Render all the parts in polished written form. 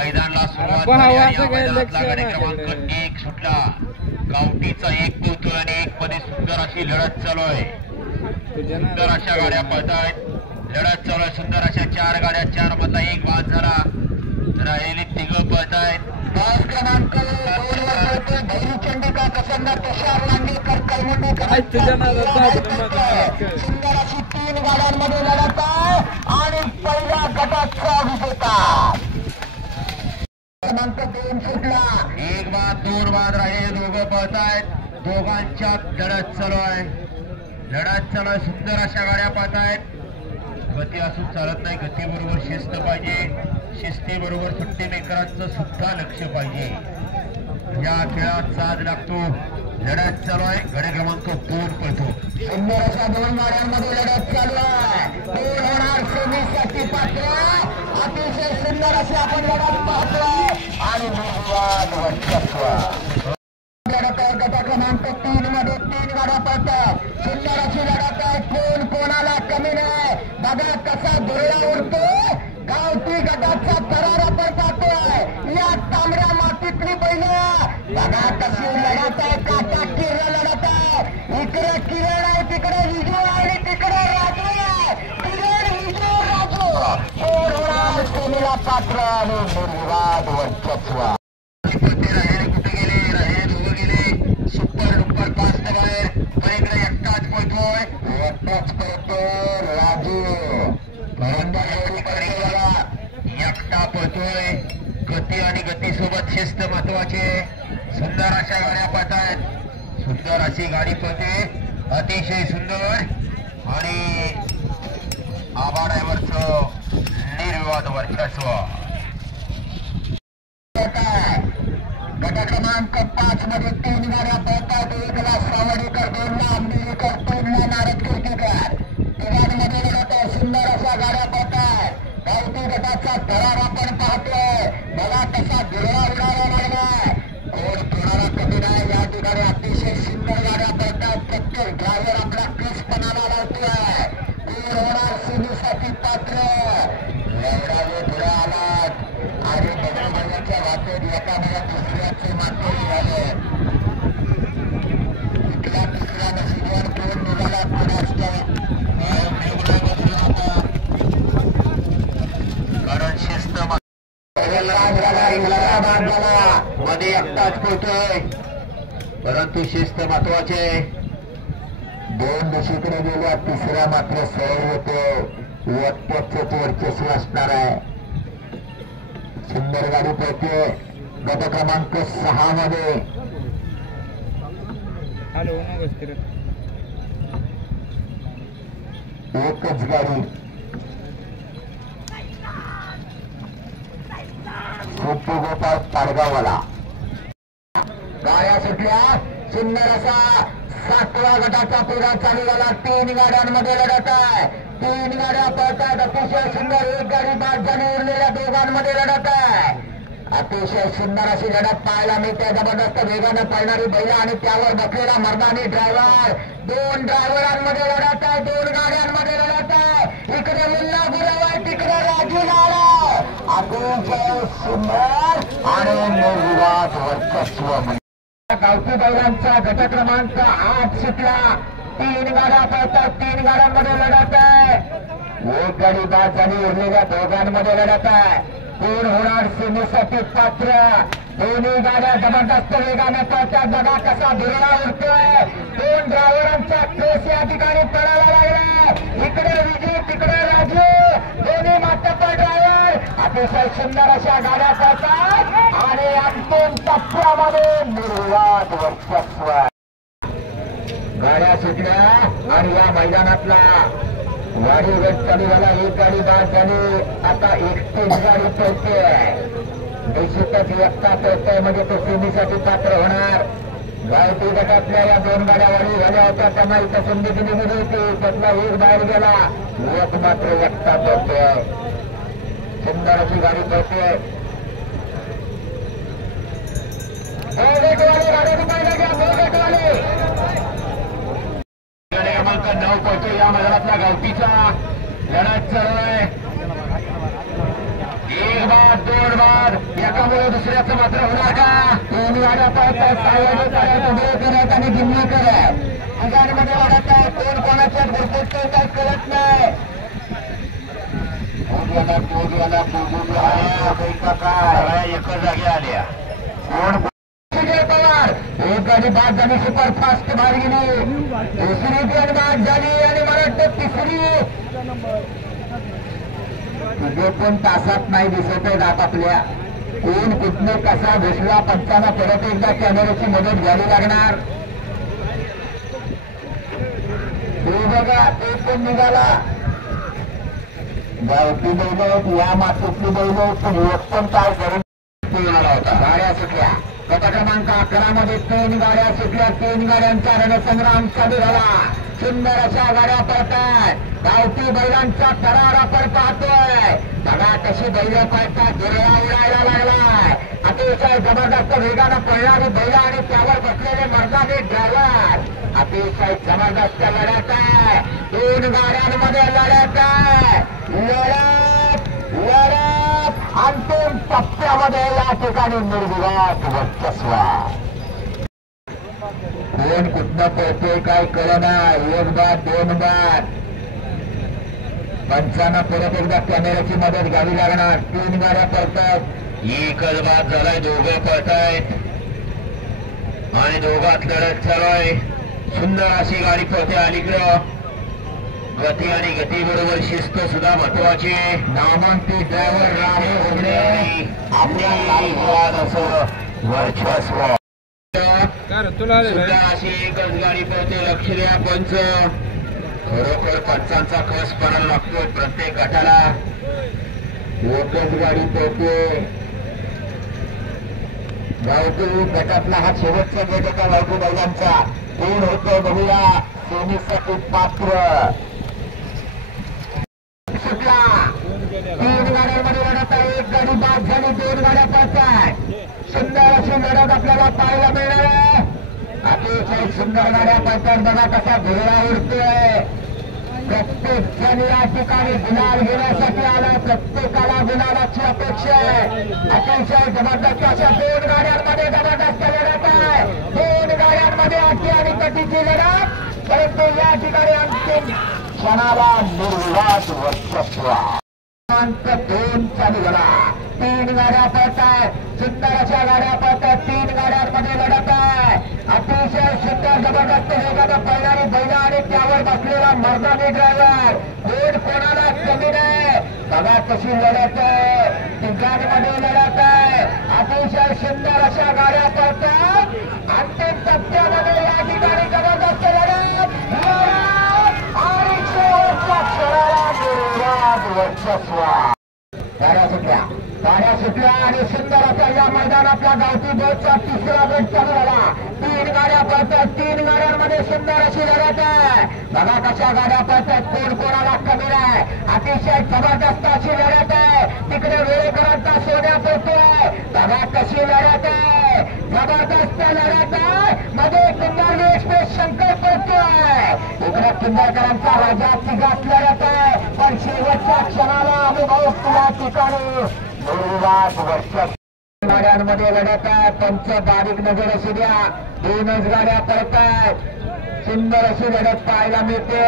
मैदानाला सुरुवात गाडी क्रमांक 1 सुटला. गावठीचा 1 पोहतोय आणि 1 मध्ये सुंदर अशी लढत चालू आहे. सुंदर अशा गाड्या पळतायत. लढत चालू आहे. सुंदर अशा 4 गाड्या. 4 मधला 1 बाद झाला. राहिली 3 पळतायत. पाच क्रमांक 2 वर पळतोय भैरू चंडिका कसंदा तुषार लांडेकर कलमुंडेकर. सुंदर अशी 3 गाड्यांमध्ये लढत आहे आणि पहिल्या गटाचा विजेता क्रमांक 2 सुटला. 1 बाद 2 बाद राहिले. दोघं पळतायत. दोघांच्यात लढत चालू आहे. लढत चालू आहे. सुंदर अशा गाड्या पळतायत. गती असून चालत नाही. गतीबरोबर शिस्त पाहिजे. शिस्तीबरोबर सुट्टी मेकरांचं सुद्धा लक्ष पाहिजे. या खेळात साज लागतो. लढत चालू आहे. गाडी क्रमांक 2 पळतो. सुंदर अशा 2 गाड्यांमध्ये लढत चालू आहे. कोण होणार सेमीसाठी पात्र. अतिशय सुंदर अशी आपण लढत पाहतोय आणि निर्वाद वर्चस्व लढत आहे. गट क्रमांक 3 मध्ये 3 गाड्या पळतात. सुंदर अशी लढत आहे. कोण कोणाला कमी नाही. बघा कसा धुरळा उडतो. गावठी गटाचा थरार आपण पाहतोय. या तांबड्या मातीतली बैल बघा कशी लढत आहे. काटा किरण लढत आहे. इकडे किरण आहे, तिकडे विजू आणि तिकडे राजू आहे. किरण विजू राजू कोण होणार सेमीला पात्र आणि निर्वाद वर्चस्व. राहिले कुठे गेले. राहिले दोघं गेले. सुपर डुपर फास्ट बाहेर. पण इकडे एकटाच पळतोय. एकटाच पळतोय राजू. एकटा पळतोय. गती आणि गती सोबत शिस्त महत्वाचे. सुंदर अशा गाड्या पळतायत. सुंदर अशी गाडी पळते. अतिशय सुंदर आणि आबा ड्रायव्हरचं निर्विवाद वर्चस्व. गट क्रमांक 5 मध्ये 3 गाड्या पळतात. 1ला सावडेकर, 2ला आंबेडकर, 3ला नारद कीर्तीकर. तिघांमध्ये लढत आहे. सुंदर अशा गाड्या पळतात. गावठी गटाचा थरार आपण पाहतोय. बघा कसा धुरळा उडायला लागलाय. कोण कोणाला कमी नाही. या ठिकाणी अतिशय सुंदर गाड्या पळतात. प्रत्येक ड्रायव्हर आपला क्रिसपणाला लावतोय. कोण होणार सेमीसाठी पात्र. एवढा पुढे आलात आणि बदलण्याच्या वाटेत एकामुळे दुसऱ्याचे मात्र झाले. इथल्या दुसऱ्या नशिबावर कोण निघाला कोणाच कारण शिस्त मध्ये एकटाच पोहतोय. परंतु शिस्त महत्वाचे. 2 दिशेकडे गेल्या. तिसऱ्या मात्र सरळ होतो. एकट्याच वर्चस्व असणार आहे. सुंदर गाडी पळते. गट क्रमांक 6 मध्ये एकच गाडी. गोपाळ पाडगाववाला गाड्या सुटल्या. सुंदर असा 7व्या गटाचा पुरा चालू झाला. 3 गाड्यांमध्ये लढत आहे. 3 गाड्या पळतात. अतिशय सुंदर. 1 गाडी बाद झाली. उरलेल्या दोघांमध्ये लढत आहे. अतिशय सुंदर अशी लढत पाहायला मिळते. जबरदस्त वेगानं पळणारी बैल आणि त्यावर बसलेला मर्दानी ड्रायव्हर. 2 ड्रायव्हरांमध्ये लढत आहे. 2 गाड्यांमध्ये लढत आहे. इकडे मुल्ला गुरव आहे, तिकडे राजू लाला. अतिशय सुंदर आणि निर्विवाद वर्चस्व. गावठी बैलांचा गट क्रमांक 8 सुटला. 3 गाड्या पळतात. 3 गाड्यांमध्ये लढत आहे. 1 गाडी बाद झाली. उरलेल्या दोघांमध्ये लढत आहे. कोण होणार सेमीसाठी पात्र. दोन्ही गाड्या जबरदस्त वेगाने पळतात. बघा कसा धुरळा उडतोय. 2 ड्रायव्हरांचा क्रेस या ठिकाणी पळायला लागलाय. इकडे विजू, तिकडे राजू. दोन्ही मातब्बर ड्रायव्हर. अतिशय सुंदर अशा गाड्या पळतात आणि अंतिम टप्प्यामध्ये निर्विवाद वर्चस्व. गाड्या सुटल्या आणि या मैदानातला गाडी वेट चालू झाला. 1 गाडी बाद झाली. आता 31 गाडी पळते. निश्चितच एकटा पळतोय म्हणजे तो सेमीसाठी पात्र होणार. गावठी गटातल्या या 2 गाड्या वाढी झाल्या होत्या. त्यांना इथं संधी दिली होती. त्यातला 1 बाहेर गेला. 1 मात्र एकटा पळतोय. सुंदर अशी गाडी पळते. गाडी पाहिजे घ्या. क्रमांक 9 पळतो. या मैदानातला गावठीचा लढत चालू आहे. 1 बाद 2 बाद दुसऱ्याचं मात्र होणार का? 3 गाड्या पळतात, सायवाडी करत आणि जिम्मी करत ठिकाणमध्ये वाढत आहे. कोण कोणाच्या घरपोचते काही कळत नाही. एका जागी आल्या. कोण पवार एक गाडी बाद झाली, सुपरफास्ट बाहेर गेली. दुसरी पण बाद झाली आणि मला वाटतं तिसरी तुझे पण तासात नाही दिसत आहे जात आपल्या. कोण कुठने कसा घुसला पंचांना परत एकदा कॅमेऱ्याची मदत घ्यावी लागणार. ते बघा ते पण निघाला. गावठी बैल या मातीतली बैल पण काय करून निघाला होता. गाड्या सुटल्या. गट क्रमांक 11 मध्ये 3 गाड्या सुटल्या. 3 गाड्यांचा रणसंग्राम चालू झाला. सुंदर अशा गाड्या पळतात. गावठी बैलांचा करार आपण पाहतोय. बघा कशी बैल पळतात. दुर्या उडायला लागलाय. अतिशय जबरदस्त वेगानं पळणारी बैल आणि त्यावर बसलेले मर्दानी ड्रायव्हर. अतिशय जबरदस्त लढत आहे. 2 गाड्यांमध्ये लढत आहे. लढत अंतिम टप्प्यामध्ये या ठिकाणी निर्विवाद वर्चस्व. कोण कुठनं पळतोय काय कळना. 1 बाद 2 बाद. पंचांना परत एकदा कॅमेऱ्याची मदत घ्यावी लागणार. 3 गाड्या पळतात. एकच बाद झालाय. दोघं पळतायत आणि दोघात लढत चालू आहे. सुंदर अशी गाडी पळते. अलीकडं गती आणि गती बरोबर शिस्त सुद्धा महत्वाची. नामांकित ड्रायव्हर राणे होणे आपल्या असं वर्चस्व. तुला अशी एकच गाडी पळते. लक्ष द्या पंच. खरोखर पंचांचा कस पडायला लागतोय प्रत्येक गटाला. एकच गाडी पळते. गावठी गटातला हा शेवटचा गट होता गावठी बैलांचा. कोण होतो बघूया. सेमीसाठी पात्र सुटला. 3 गाड्यांमध्ये लढत आहे. 1 गाडी बाद झाली. 2 गाड्या पळतात. सुंदर अशी लढत आपल्याला पाहायला मिळणार आहे. अतिशय सुंदर गाड्या पळतात. बघा कसा धुळा उडतोय. प्रत्येक जण या ठिकाणी गुलाल घेण्यासाठी आला. प्रत्येकाला गुलालाची अपेक्षा आहे. अतिशय जबरदस्त अशा 2 गाड्यांमध्ये जबरदस्त लढत आहे. 2 गाड्यांमध्ये अटी आणि कटीची लढत. परंतु या ठिकाणी अंतिम क्षणाला निर्विवाद वर्चस्व. 2 चालू झाला. 3 गाड्या पळतात. सुंदर अशा गाड्या पळतात. 3 गाड्यांमध्ये लढत आहे. अतिशय सुंदर जबरदस्त वेगानं पळणारी बैल आणि त्यावर बसलेला मर्दानी ड्रायव्हर. कोण कोणाला कमी नाही. बघा कशी लढत आहे. तिघांमध्ये लढत आहे. अतिशय सुंदर अशा गाड्या पळतात. अंतिम टप्प्यामध्ये या ठिकाणी जबरदस्त लढत आणि शेवटच्या क्षणाला निर्विवाद वर्चस्व. गाड्या सुटल्या आणि सुंदर असा या मैदानातला गावठी बोटचा 3रा गट चालू झाला. 3 गाड्या पळतात. 3 गाड्यांमध्ये सुंदर अशी लढत आहे. बघा कशा गाड्या पळतात. कोण कोणाला कमी नाही. अतिशय जबरदस्त अशी लढत आहे. तिकडे वेळेकरांचा सोन्या पळतोय. बघा कशी लढत आहे. जबरदस्त लढत आहे. मध्ये किंदारली एक्सप्रेस शंकर पळतोय. इकडे किंदारकरांचा राजा तिघात लढत आहे. पण शेवटच्या क्षणाला अनुभव या ठिकाणी निर्विवाद वर्चस्व. गाड्यांमध्ये लढत आहे. पंच बारीक नजर असू द्या. 2च गाड्या पळतात. सुंदर अशी लढत पाहायला मिळते.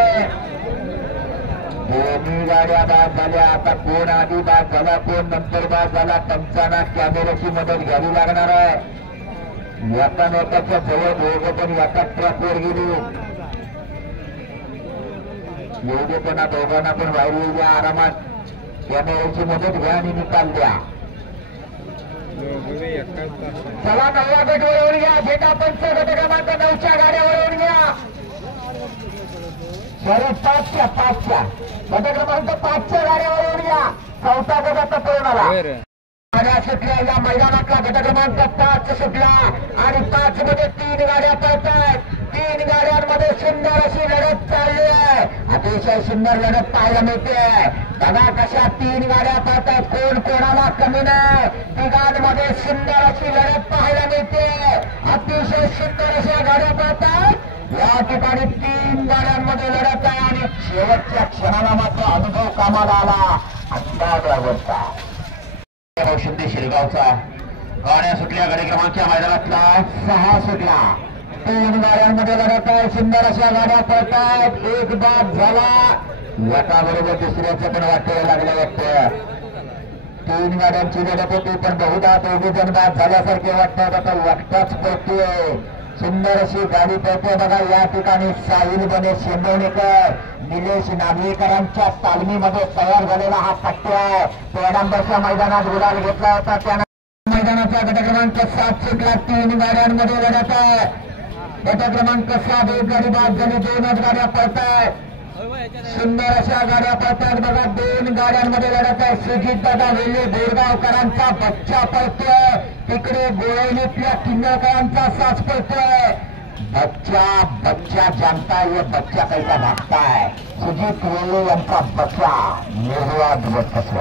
2 गाड्या बाद झाल्या. आता कोण आधी बाद झाला कोण नंतर बाद झाला. पंचांना कॅमेऱ्याची मदत घ्यावी लागणार आहे. एकामेकाच्या जवळ दोघं पण एकाच ट्रॅकवर गेली. योग्य पण दोघांना पण बाहेर येऊ द्या. आरामात कॅमेऱ्याची मदत घ्या आणि निकाल द्या. चला 9व्या गट वळवून घ्या. झेंडा पंच गट क्रमांक 9च्या गाड्या वळवून घ्या. सॉरी 5च्या गट क्रमांक 5च्या गाड्या वळवून घ्या. 4था गट आता पळून आला. गाड्या सुटल्या. या मैदानातला गट क्रमांक 5 सुटला आणि 5 मध्ये 3 गाड्या पळतात. 3 गाड्यांमध्ये सुंदर अशी लढत चालली आहे. अतिशय सुंदर लढत पाहायला मिळते. बघा कशा 3 गाड्या पळतात. कोण कोणाला कमी नाही. तिघांमध्ये सुंदर अशी लढत पाहायला मिळते. अतिशय सुंदर अशा गाड्या पळतात. या ठिकाणी 3 गाड्यांमध्ये लढत आहे आणि शेवटच्या क्षणाला मात्र अनुभव कामाला आला. अंदाज ड्रायव्हरचा शिंदे शिरगावचा गाड्या सुटल्या. गाडी क्रमांकच्या मैदानातला 6 सुटला. 3 गाड्यांमध्ये लढत आहे. सुंदर अशा गाड्या पळतायत. एक बाद झाला. गटाबरोबर दुसऱ्याचं पण वाटायला लागलं वाटतं. 3 गाड्यांची लढत होती पण बहुधा 2 जण बाद झाल्यासारखे वाटतात. आता एकटाच पळतोय. सुंदर अशी गाडी पळते बघा. या ठिकाणी साहिल बने शेंबवणेकर निलेश नागवेकरांच्या तालमीमध्ये तयार झालेला हा पट्ट्या आहे. पेडांबरच्या मैदानात गुलाल घेतला होता. त्यानं मैदानाचा गट क्रमांक 7 सुटला. 3 गाड्यांमध्ये लढत आहे. गट क्रमांक 7 एक गाडी बाद झाली. 2च गाड्या पळतायत. सुंदर अशा गाड्या पळतात बघा. 2 गाड्यांमध्ये लढत आहे. सुजित दादा वेल्हे बोरगावकरांचा बच्चा पळतोय. तिकडे गोळवलीतल्या किन्नरकरांचा साच पळतोय. बच्चा जानता है. बच्चा कैसा भागता है. सुजित वेल्हे यांचा बच्चा निर्वाद बच्चा.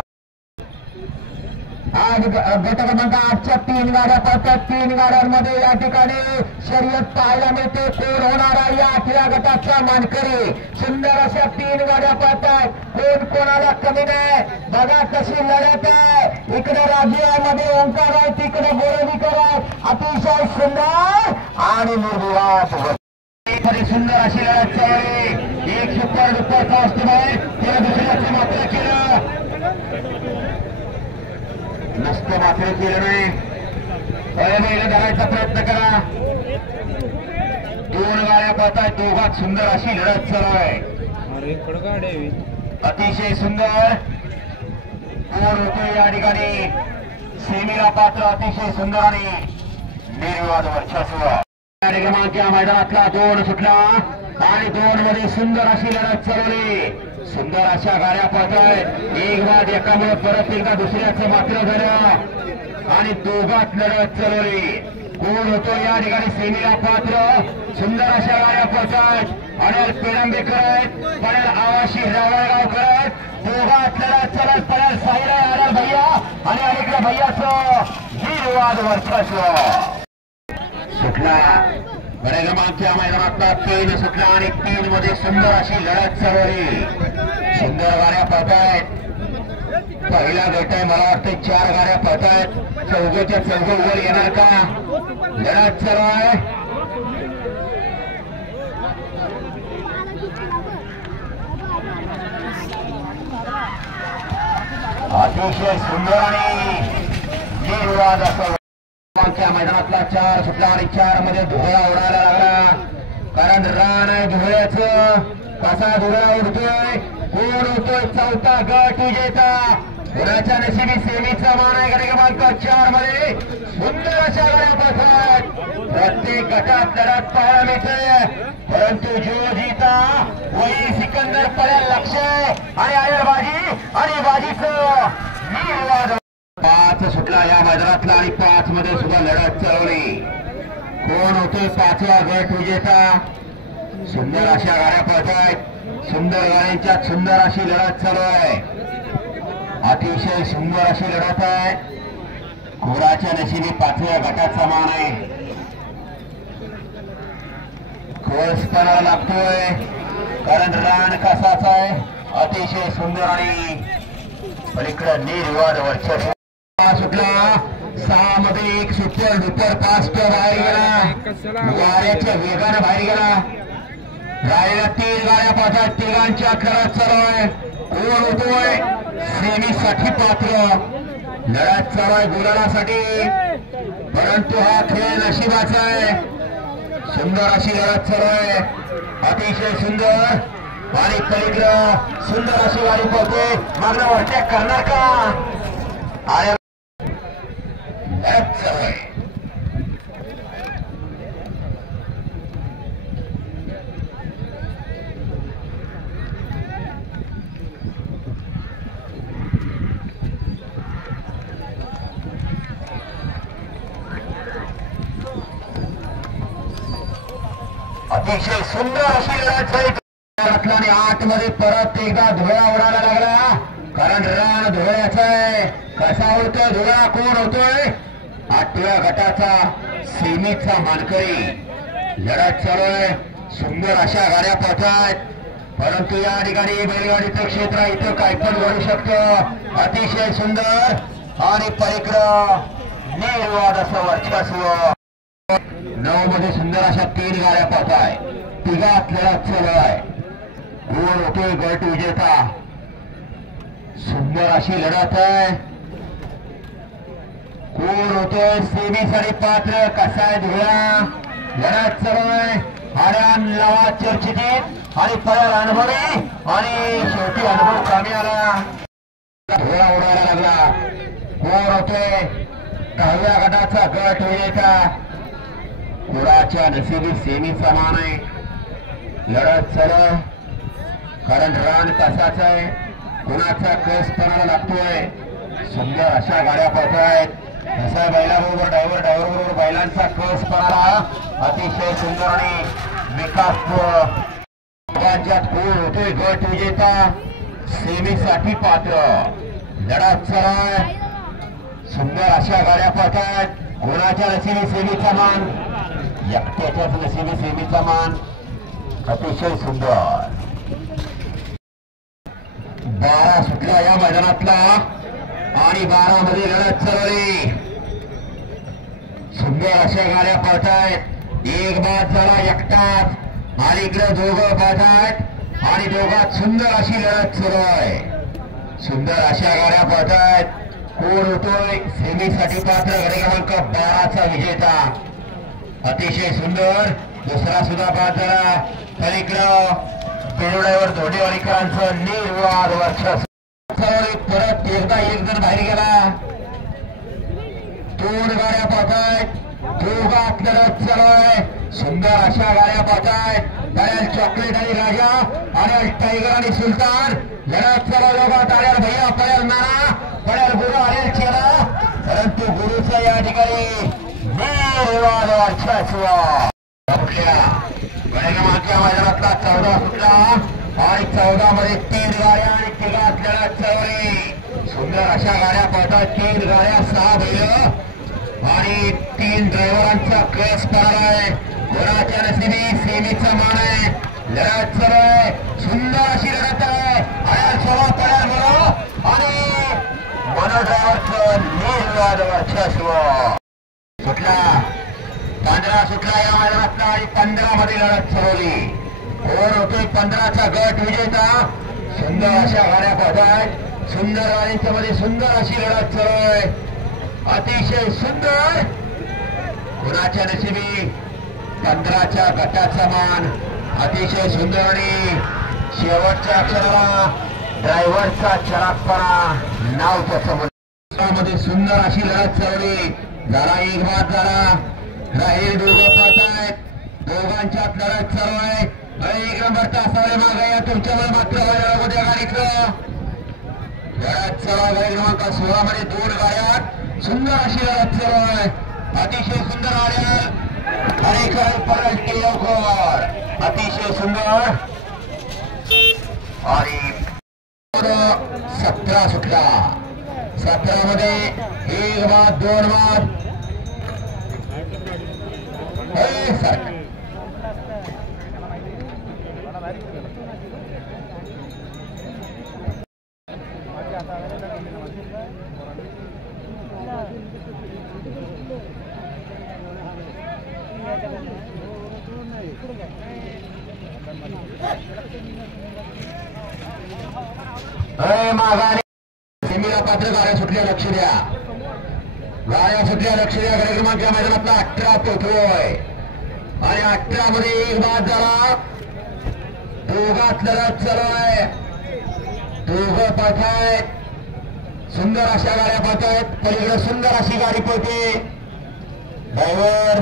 आज गट क्रमांक 8च्या 3 गाड्या पळतात. 3 गाड्यांमध्ये या ठिकाणी शर्यत पाहायला मिळते. कोण होणारा या 8व्या गटाचा मानकरी. सुंदर अशा 3 गाड्या पळतात. कोण कोणाला कमी नाही बघा कशी लढत आहे. इकडे राज्यामध्ये ओंकार आहे. तिकडे गोळवलीकर आहे. अतिशय सुंदर आणि निर्विवाद सुंदर अशी लढत चालली. एक सुपर डुपर फास्ट आहे. त्याला दुसऱ्याचं मात्र केलं नसतं. मात्र केलं नाही. पहिला धरायचा प्रयत्न करा. 2 गाड्या पळतायत. दोघात सुंदर अशी लढत चालू आहे. अतिशय सुंदर. कोण होतोय या ठिकाणी सेमीला पात्र. अतिशय सुंदर आणि निर्विवाद वर्चस्व. क्रमांकच्या मैदानातला 2 सुटला आणि 2 मध्ये सुंदर अशी लढत चालवली. सुंदर अशा गाड्या पळतायत. एक बाद एकामुळे परत एकदा दुसऱ्याचं मात्र झालं आणि दोघात लढत चालवली. कोण होतो या ठिकाणी सेमीला पात्र. सुंदर अशा गाड्या पळतायत. अनिल पेडंबेकर आहेत. पडेल आवाशी रावळगावकर आहेत. दोघात लढत चालत. पडेल साहिल आनंद भैया आणि अलीकडे भैयाचं निर्वाद वर्चस्व. सुटला. बऱ्या क्रमांकच्या मैदानातला 3 सुटला आणि 3 मध्ये सुंदर अशी लढत चालवली. सुंदर गाड्या पळतायत. पहिला गट आहे. मला वाटतं 4 गाड्या पळतायत. 4च्या 4 वर येणार का. लढत चालू आहे. अतिशय सुंदर आणि निर्वाद असं मैदानातला 4 सुटला आणि 4 मध्ये धुळा उडायला लागला. कारण रान आहे धुळ्याचं. कसा धुळा उडतोय. कोण होतोय 4था गट विजेता. कुणाच्या नशिबी सेमीचा मान आहे. गट क्रमांक 4 मध्ये सुंदर अशा गाड्या पळतात. प्रत्येक गटात लढत पाहायला मिळते. परंतु जो जीता वही सिकंदर पडेल लक्ष आणि आयर बाजी आणि बाजीचं निर्वाद. 5 सुटला या मैदानातला आणि 5 मध्ये सुद्धा लढत चालवली. कोण होते 5वा गट विजेता. सुंदर अशा गाड्या पळतायत. सुंदर गाड्यांच्यात सुंदर अशी लढत चालू आहे. अतिशय सुंदर अशी लढत आहे. कोणाच्या नशिबी 5व्या गटाचा मान आहे. खोसपणा लागतोय कारण रान कसाच आहे. अतिशय सुंदर आणि पलीकडे निर्वाद वर्चस्व. सुटला 6 मध्ये 1 सुपर डुपर फास्ट बाहेर गेला. गाड्याच्या वेगानं बाहेर गेला. राहिला 3 गाड्या पाहतात. 3घांच्या लढत चालू आहे. कोण होतोय सेमीसाठी पात्र. लढत चालू आहे गुलालासाठी. परंतु हा खेळ नशिबाचा आहे. सुंदर अशी लढत चालू आहे. अतिशय सुंदर आणि पलीकडं सुंदर अशी गाडी पळते. मागणं ओव्हरटेक करणार का. अतिशय सुंदर अशी लढत झाली. 8 मध्ये परत एकदा धुळा उडायला लागला कारण रान धुळ्याचा आहे. कसा उडतोय धुळा. कोण होतोय 8व्या गटाचा सेमीचा मानकरी. लढत चालू आहे. सुंदर अशा गाड्या पळतायत. परंतु या ठिकाणी बैलगाडीचं क्षेत्र इथं काय पण घडू शकतं. अतिशय सुंदर आणि पलीकडं निर्वाद असं वर्चस्व. 9 मध्ये सुंदर अशा 3 गाड्या पाहत आहे. तिघात लढत चालू आहे. कोण होतोय गट विजेता. सुंदर अशी लढत आहे. कोण होतोय सेमीसाठी पात्र. कसा आहे धुळा. लढत चालू आहे. हरियाण लावा चर्चेत आणि पळाला अनुभवी आणि शेवटी अनुभव कामी आला. धुळा उडायला लागला. कोण होतोय 10व्या गटाचा गट विजेता. कुणाच्या नशिबी सेमीचा मान आहे. लढत चालू. कारण रान कसाच आहे. कुणाचा कसपणाला लागतोय. सुंदर अशा गाड्या पळत आहेत. कसा बैलाबरोबर ड्रायव्हर बरोबर बैलांचा कसपणाला अतिशय सुंदर आणि विकास राज्यात कोण होतोय गट विजेता. सेमीसाठी पात्र. लढत चालू. सुंदर अशा गाड्या पळत आहेत. कोणाच्या नशिबी सेमीचा मान. एकट्याच्याच नशिबी सेमीचा मान. अतिशय सुंदर. 12 सुटला या मैदानातला आणि 12 मध्ये लढत चालवली. सुंदर अशा गाड्या पळत आहेत. एक बाद झाला एकटाच आणि इकडे दोघं बाद आहेत आणि दोघात सुंदर अशी लढत चालू आहे. सुंदर अशा गाड्या पळत आहेत. कोण होतोय सेमीसाठी पात्र. गडी क्रमांक 12चा विजेता. अतिशय सुंदर. दुसरा सुद्धा बाद झाला. तर इकडं पेरोड्यावर धोडेवाडीकरांचं निर्वाद वर्चस्व. परत एकदा एक जण बाहेर गेला. 2 गाड्या पाहतायत. दोघात लढत चालू आहे. सुंदर अशा गाड्या पाहतायत. पडेल चॉकलेट आणि राजा आणि टायगर आणि सुलतान लढत चालू. दोघात आल्यावर भैया पडेल नाना पडेल गुरु आलेल चेला. परंतु गुरुचा या ठिकाणी निर्वाद वर्चस्व. मागच्या मैदानातला 14 सुटला आणि 14 मध्ये 3 गाड्या आणि तिघात लढत चालवली. सुंदर अशा गाड्या पळतात. 3 गाड्या 6 बैल आणि 3 ड्रायव्हरांचा कस पळालाय. कोणाच्या नशिबी सेमीचा मान आहे. लढत चालू आहे. सुंदर अशी लढत आहे. आणि मन ड्रायव्हरचं निर्वाद वर्चस्व. सुटला 15 सुटला या मैदानातला आणि 15 मध्ये लढत चालवली. कोण होतोय 15चा गट विजेता. सुंदर अशा गाड्या पाहतायत. सुंदर गाड्यांच्या मध्ये सुंदर अशी लढत चालू आहे. अतिशय सुंदर. कुणाच्या नशिबी 15च्या गटाचा मान. अतिशय सुंदर आणि शेवटच्या अक्षराला ड्रायव्हरचा चलाकपणा नाव त्याचं. मध्ये सुंदर अशी लढत चालवली. जरा एक बाद झाला. राहील दोघं पाहतायत. दोघांच्यात लढत चालू आहे. 1 नंबर तासावले मागे या तुमच्यावर मात्र उद्या गाडीचं लढत चालू आहे. गाडी क्रमांक 16 मध्ये 2 गाड्यात सुंदर अशी लढत चालू आहे. अतिशय सुंदर गाड्या आणि परत लवकर. अतिशय सुंदर आणि 17 सुटला. 17 मध्ये 1 बाद 2 बाद. माघारी सेमीला पात्र गाड्या सुटल्या. लक्ष द्या. गाड्या सुटल्या. लक्ष द्या. गाडी क्रमांक मैदानातला 18 पोहोचलोय आणि 18 मध्ये 1 बाद झाला. दोघात लढत चालू आहे. दोघं पाहतायत. सुंदर अशा गाड्या पाहतायत. पलीकडे सुंदर अशी गाडी पळते. ड्रायव्हर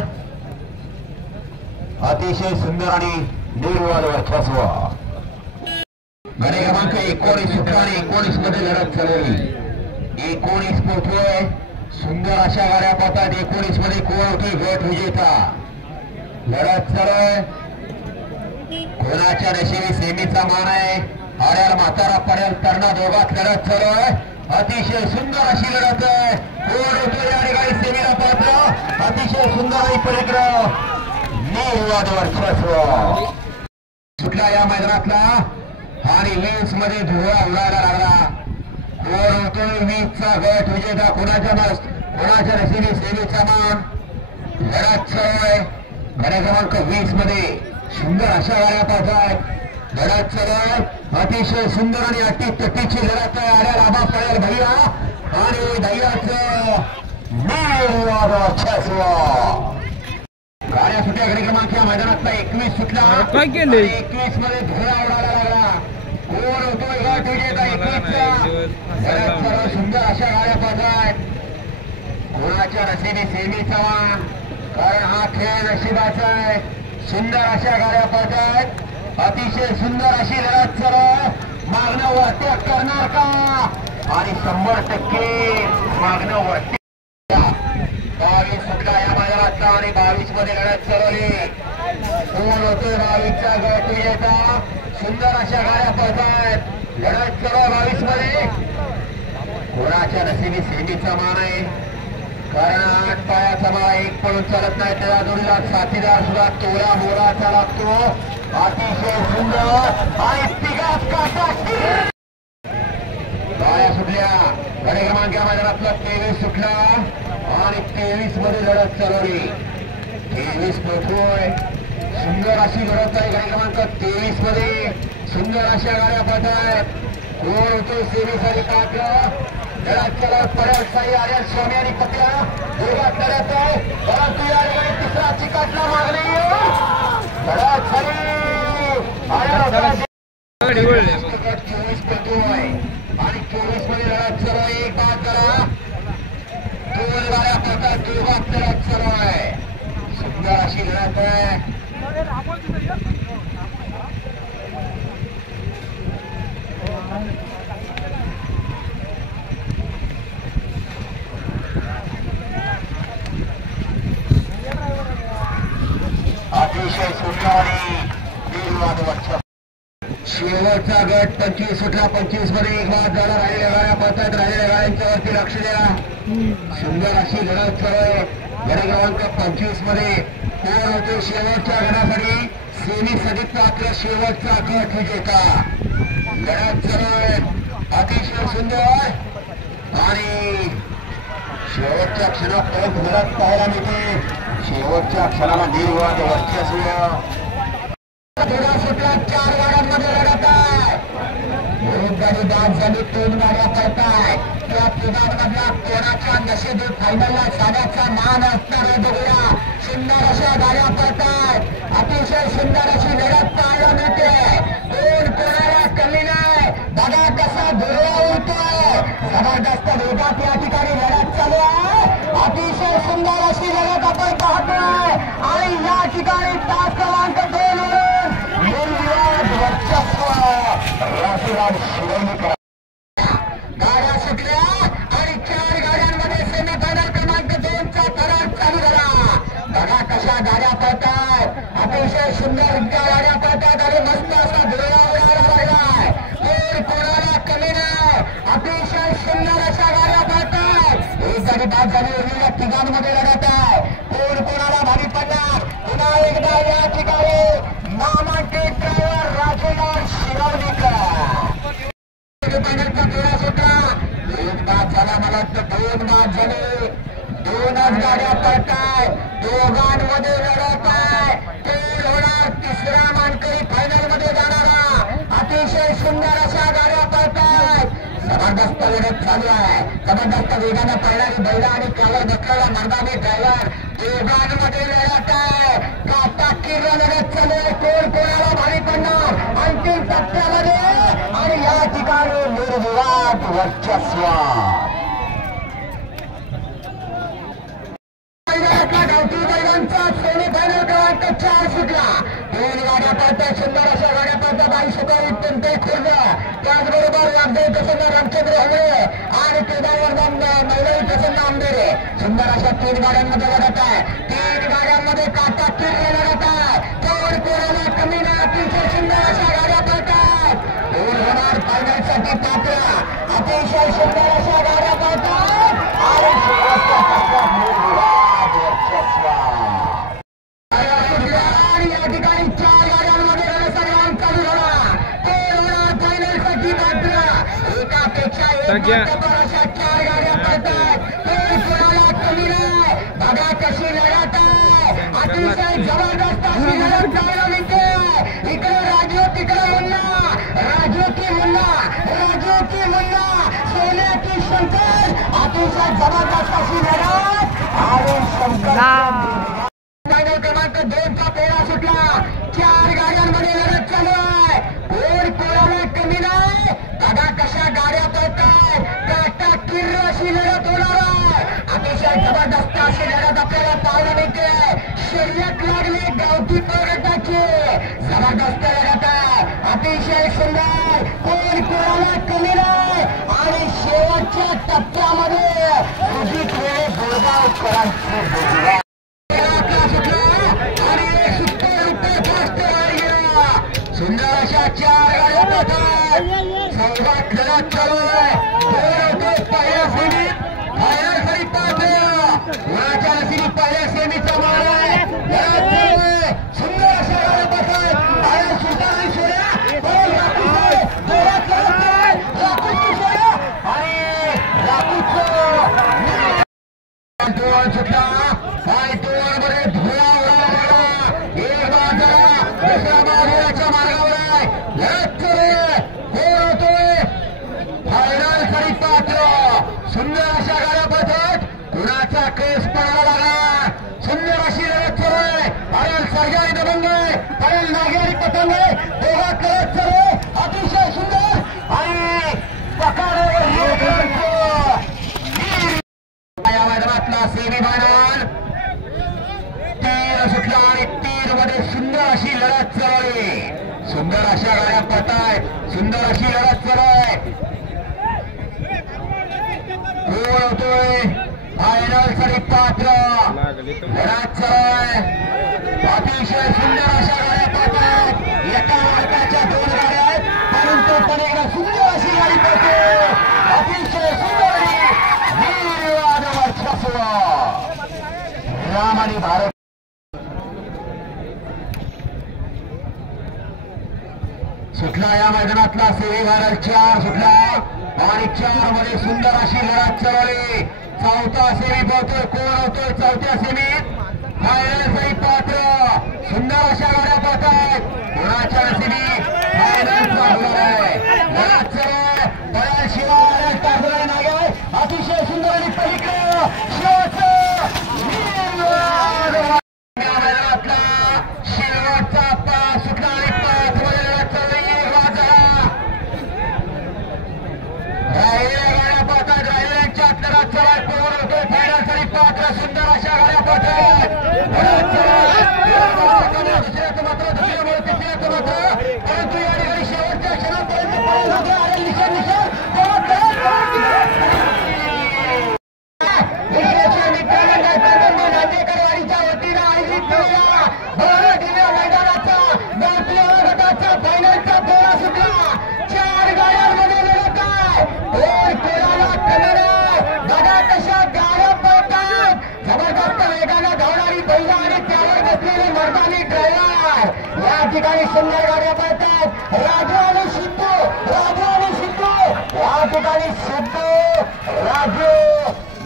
अतिशय सुंदर आणि निर्वाद वर्चस्व. गाडी क्रमांक 19 सुटला आणि 19 मध्ये लढत चालवली. 19 पोहोचलोय. सुंदर अशा गाड्या पाहतात. 19 मध्ये कोण होती गट विजेता. लढत चालू आहे. कोणाच्या नशिबी सेमीचा मान आहे. आड्याल म्हातारा पडेल तरणा दोघात लढत चालू आहे. अतिशय सुंदर अशी लढत आहे. कोण होतो या ठिकाणी सेमीला पात्र. अतिशय सुंदर आणि पलीकडं निर्वाद वर्चस्व. सुटला या मैदानातला आणि 20 मध्ये धुळा उडायला लागला. कोण होतोय 20चा गट विजेता. कोणाच्या कोणाच्या नशिबी सेवेचा मान लढत चालू आहे. गाड्या क्रमांक 20 मध्ये सुंदर अशा गाड्या पाहतात. लढत चालू आहे. अतिशय सुंदर आणि अटीतटीची लढत आहे. आड्या लाभा पडेल भैया आणि भैयाचं गाड्या सुट्या. गाडी क्रमांक या मैदानातला 21 सुटला. काय केले 21 मध्ये धुळा उडायला लागला. कोण होतोय गट विजेता 21चा. सुंदर अशा गाड्या पाहतात. कोणाच्या नशिबी सेमीचा कारण हा खेळ नशिबाचा आहे. सुंदर अशा गाड्या पाहतात. अतिशय सुंदर अशी लढत चालू. मागणं वरत्या करणार का आणि 100% मागणं वरती. 22 सुटला या मैदानातला आणि 22 मध्ये लढत चालवली. कोण होतोय 22चा गट विजेता. सुंदर अशा गाड्या पडतायत. लढत चालू 22 मध्ये. कोणाच्या नशिबी सेमीचा मान आहे कारण 8 पायाचा माळा 1 पळून चालत नाही. त्याला जोडीला साथीदार सुद्धा तोरा मोराचा लागतो. अतिशय सुंदर आणि तिघात काटा गाड्या सुटल्या. गाडी क्रमांक या मैदानातला 23 सुटला आणि 23 मध्ये लढत चालवली. 23 पोहोचतोय. सुंदर अशी लढत आहे. गाडी क्रमांक 23 मध्ये सुंदर अशा गाड्या पडतायत. कोण होतोय सेमीसाठी काढलं. लढत चालवत पर्याय साई आर्यन स्वामी आणि पत्या दोघात लढत आहे. परंतु या ठिकाणी तिसरा चिकाटला मागणी लढत झाली. 24 पोहोचतोय आणि 24 मध्ये लढत चालू आहे. एक बाद करा. 2 गाड्या पडतात. दोघात लढत चालू आहे. सुंदर अशी लढत आहे. अतिशय सुटणारी शेवटचा गट 25 सुटला. 25 मध्ये एक बाद झाला. राहिलेल्या गाड्या पडतात. राहिलेल्या गाड्यांच्या वरती लक्ष द्या. सुंदर अशी लढत चालू आहे. गट क्रमांक 25 मध्ये कोण होते शेवटच्या गटासाठी सेमीसाठी आपला शेवटचा गट विजेता. लढत चालू आहे. अतिशय सुंदर आणि शेवटच्या क्षणात एक लढत पाहायला मिळते. शेवटच्या क्षणाला निर्वाद वर्चस्व. सुटला 4 गाड्यांमध्ये लढत आहे. गाडी बाद झाली. 3 गाड्या पडतायत. त्या तिघांमधला कोणाच्या नशिबी फायनलला जाण्याचा मान असणार हे बघूया. सुंदर अशा गाड्या पडतायत. अतिशय सुंदर अशी लढत पाहायला मिळते. कोण कोणाला कमी नाही. बघा कसा धुळा उडतोय. जबरदस्त वेगात या ठिकाणी लढत चालू आहे. अतिशय सुंदर अशी लढत आपण पाहतोय आणि या ठिकाणी तास क्रमांक 2 गाड्या सुटल्या आणि 4 गाड्यांमध्ये सेमीफायनल क्रमांक 2चा थरार चालू झाला. बघा कशा गाड्या पडतात. अतिशय सुंदर गाड्या पडतात आणि मस्त असा धुळा उडायला लागलाय. कोण कोणाला कमी नाही. अतिशय सुंदर अशा गाड्या पडतात. एक गाडी बाद झाली. उरलेल्या तिघांमध्ये लढत आहे. कोण कोणाला भारी पडणार. पुन्हा एकदा या ठिकाणी नामांकित ड्रायव्हर राजूलाल शिरवलीकर. फायनलचा फेरा सुटला. 1 बाद झाला. मला वाटतं 2 बाद झाले. 2च गाड्या पडतायत. दोघांमध्ये लढत आहे. कोण होणार तिसरा मानकरी फायनल मध्ये जाणारा. अतिशय सुंदर अशा गाड्या पडतायत. जबरदस्त लढत चालू आहे. जबरदस्त वेगाने पडणारी बैला आणि कालर बसलेला मर्दानी ड्रायव्हर दोघांमध्ये लढत आहे. काटाकीर लढत चालू आहे. कोण कोणाला भारी पडणार अंतिम टप्प्यामध्ये आणि या ठिकाणी निर्विवाद वर्चस्व. गावठी बैलांचा सेमीफायनल क्रमांक 4 सुटला. 2 गाड्या पडतात. सुंदर अशा गाड्या पडतात. आणि सुद्धा पिंपरी खुर्द त्याचबरोबर वागदेव प्रसन्न रामचंद्र हवळे आणि केदारवर्धन मैदानी प्रसन्न आंबेरे. सुंदर अशा 3 गाड्यांमध्ये लढत आहे. 3 गाड्यांमध्ये काटाकीर लढत आहे. कोण कोणाला कमी नाही. अतिशय सुंदर अशा गाड्या पडतात. कोण होणार फायनलसाठी पात्र. अतिशय सुंदर अशा गाड्या पडतात आणि शेवटच्या टप्प्यात निर्विवाद वर्चस्व. आणि या ठिकाणी 4 गाड्यांमध्ये रणसंग्राम चालू झाला. कोण होणार फायनलसाठी पात्र. एकापेक्षा एक अशा 4 गाड्या पडतात. कोण कोणाला अतिशय जबरदस्त अशी लढत पाहायला मिळते. इकडे राजू तिकडे मुन्ना, राजू की मुन्ना, राजू की मुन्ना, सोन्या की शंकर. अतिशय जबरदस्त अशी लढत आणि शंकर क्रमांक 2 चा पेरा सुटला. 4 गाड्यांमध्ये लढत चालू आहे. कोण कोणाला कमी नाही. बघा कशा गाड्या पळतात. काटा किर्र अशी लढत होणार आहे. अतिशय जबरदस्त अशी लढत आपल्याला पाहायला मिळते. शर्यत लागली गावठी प्रगटाची. जबरदस्त लढत आहे. अतिशय सुंदर. कोण कोणाला कमी नाही. आणि शेवटच्या टप्प्यामध्ये सुजित वेळे बोरगावकरांची सुंदर अशा 4 गाड्या पळतात. संघात लढत चालू आहे. पहिल्या सेमीत फायनल सरी पाहतो. कोणाच्या नशिबी पहिल्या सेमीचा मान आहे. लढत चालू आहे. सुंदर अशा गाड्या पळतात. आणि सुतारी सोड्या जोरात लढत आहे. राकूची सोड्या आणि राकूच सुटला. आणि मध्ये धुळा उडाला. एक बाजूला दुसरा बाजूच्या मार्गावर आहे. लढत कोण होतोय फायनल सरी पात्र. सुंदर अशा गाड्या पळतात. कुणाचा केस पडायला लागला. सुंदर अशी लढत चालू आहे. पडेल सर्जाई दबंग आहे. पडेल नागेरी पतंग आहे. दोघा लढत चालू आहे. अतिशय सुंदर आणि या मैदानातला सेमी फायनल तीर सुटला आणि तीर मध्ये सुंदर अशी लढत चालली. सुंदर अशा गाड्या पळतायत. सुंदर अशी लढत चालू आहे. कोण होतोय फायनल साठी पात्र. लढत चालू आहे. अतिशय सुंदर अशा गाड्या पळतायत. एका मार्गाच्या 2 गाड्या आहेत. परंतु पण एकदा सुंदर अशी गाडी पळते. अतिशय सुंदर निर्वाद वर्चस्व राम आणि भारत. सुटला या मैदानातला सेमी फायनल 4 सुटला आणि 4 मध्ये सुंदर अशी लढत चालवली. 4था सेमी पळतोय. कोण होतोय 4थ्या सेमीत फायनल सरी पात्र. सुंदर अशा गाड्या पळतायत. कोणाच्या नशिबी फायनलचा होणार आहे. लढत चालू आहे. बऱ्याच शिवाय टाकला नाही. अतिशय सुंदर आणि पलीकडे शेवटचा पास सुटला आणि 5 मध्ये लढत चालली. राहिलेल्या गाड्या पळतात. राहिलेल्यांच्या लढत चालत कोण होतोय फायनल साठी पात्र. सुंदर अशा गाड्या पळतात. दुसऱ्याचं मात्र दुसऱ्यामुळे तिसऱ्याचं मात्र. परंतु या ठिकाणी शेवटच्या क्षणापर्यंत नांदेकरवाडीच्या वतीनं आयोजित केलेल्या भव्य मैदानाचा गटाचा फायनलचा फेरा सुटला. 4 गाड्यांमध्ये लढत आहे. कोण कोणाला कमी नाही. बघा कशा गाड्या पळतात. जबरदस्त वेगानं धावणारी बैल आणि त्यावर बसलेले मर्दानी ड्रायव्हर. या ठिकाणी सुंदर गाड्या पळतात. राजू आणि सिद्धू, राजू आणि सिद्धू. या ठिकाणी सिद्धू राजू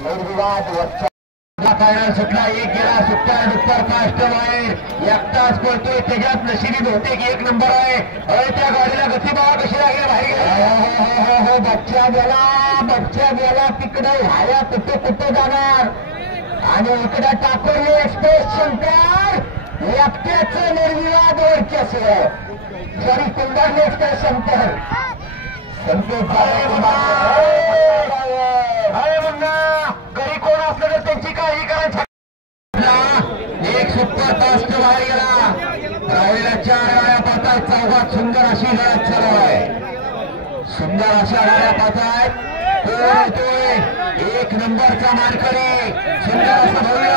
निर्विवाद वरच्या फायनल सुटला. एक गेला सुट्ट्या दुप्पर फास्ट बाहेर. एकटाच पळतोय. त्याच्यात नशिबी बहुतेक 1 नंबर आहे. त्या गाडीला गती बघा कशी लागली बाहेर. हो बच्चा गेला तिकडे ह्याला कुठे जाणार. आणि इकडे टाकोरी एक्सप्रेस शंकर एकट्याचं निर्विवाद वर्चस्व. जरी कुंभार एक्सप्रेस शंकर घरी कोण असलं तर त्यांची काळजी करायची. एक सुपर फास्ट बाहेर गेला. राहिलेल्या 4 गाड्या पळतायत. चौघात सुंदर अशी लढत चालू आहे. सुंदर अशा गाड्या पळतायत. कोण होतोय 1 नंबरचा मानकरी. सुंदर असा भव्य